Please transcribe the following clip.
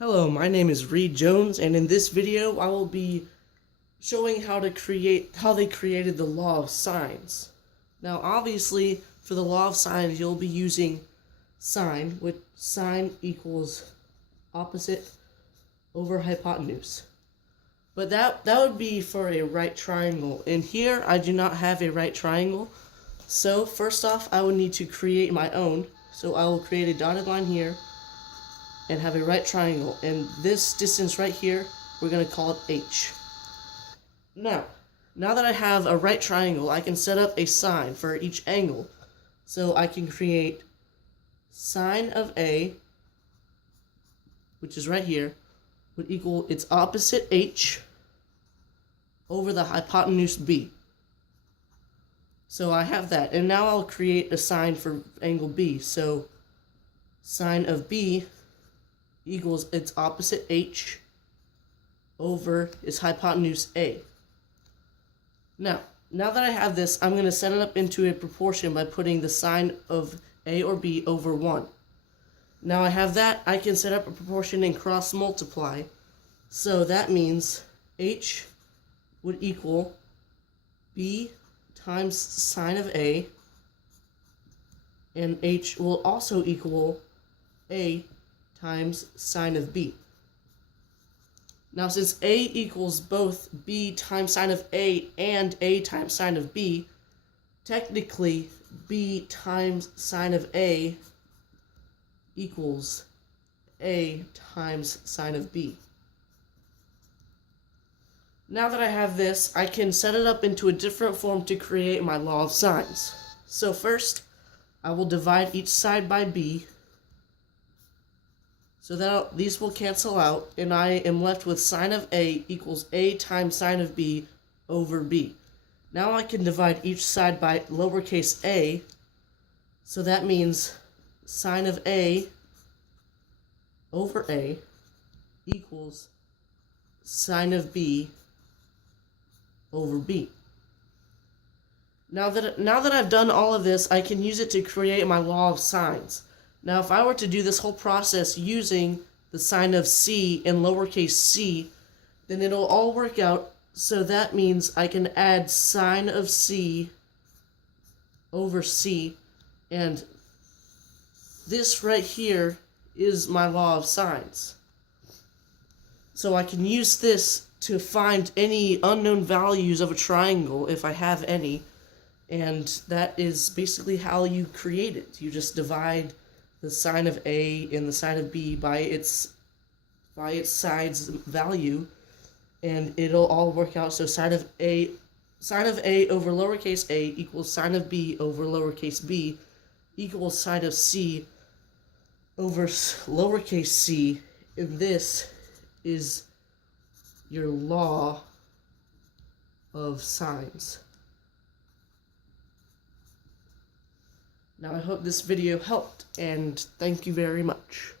Hello, my name is Reed Jones, and in this video I will be showing how they created the law of sines. Now obviously for the law of sines you'll be using sine, which sine equals opposite over hypotenuse. But that would be for a right triangle, and here I do not have a right triangle. So first off I would need to create my own. So I will create a dotted line here and have a right triangle, and this distance right here we're going to call it h. Now that I have a right triangle, I can set up a sine for each angle. So I can create sine of A, which is right here, would equal its opposite h over the hypotenuse b. So I have that, and now I'll create a sine for angle B. So sine of B equals its opposite h over its hypotenuse a. Now that I have this, I'm going to set it up into a proportion by putting the sine of a or b over 1. Now I have that, I can set up a proportion and cross multiply. So that means h would equal b times sine of a, and h will also equal a times sine of b. Now since a equals both b times sine of a and a times sine of b, technically b times sine of a equals a times sine of b. Now that I have this, I can set it up into a different form to create my law of sines. So first, I will divide each side by b, so that these will cancel out, and I am left with sine of a equals a times sine of b over b. Now I can divide each side by lowercase a, so that means sine of a over a equals sine of b over b. Now that I've done all of this, I can use it to create my law of sines. Now if I were to do this whole process using the sine of c in lowercase c, then it'll all work out. So that means I can add sine of c over c, and this right here is my law of sines. So I can use this to find any unknown values of a triangle if I have any, and that is basically how you create it. You just divide the sine of a and the sine of b by its side's value, and it'll all work out. So sine of a over lowercase a equals sine of b over lowercase b equals sine of c over lowercase c, and this is your law of sines. Now I hope this video helped, and thank you very much.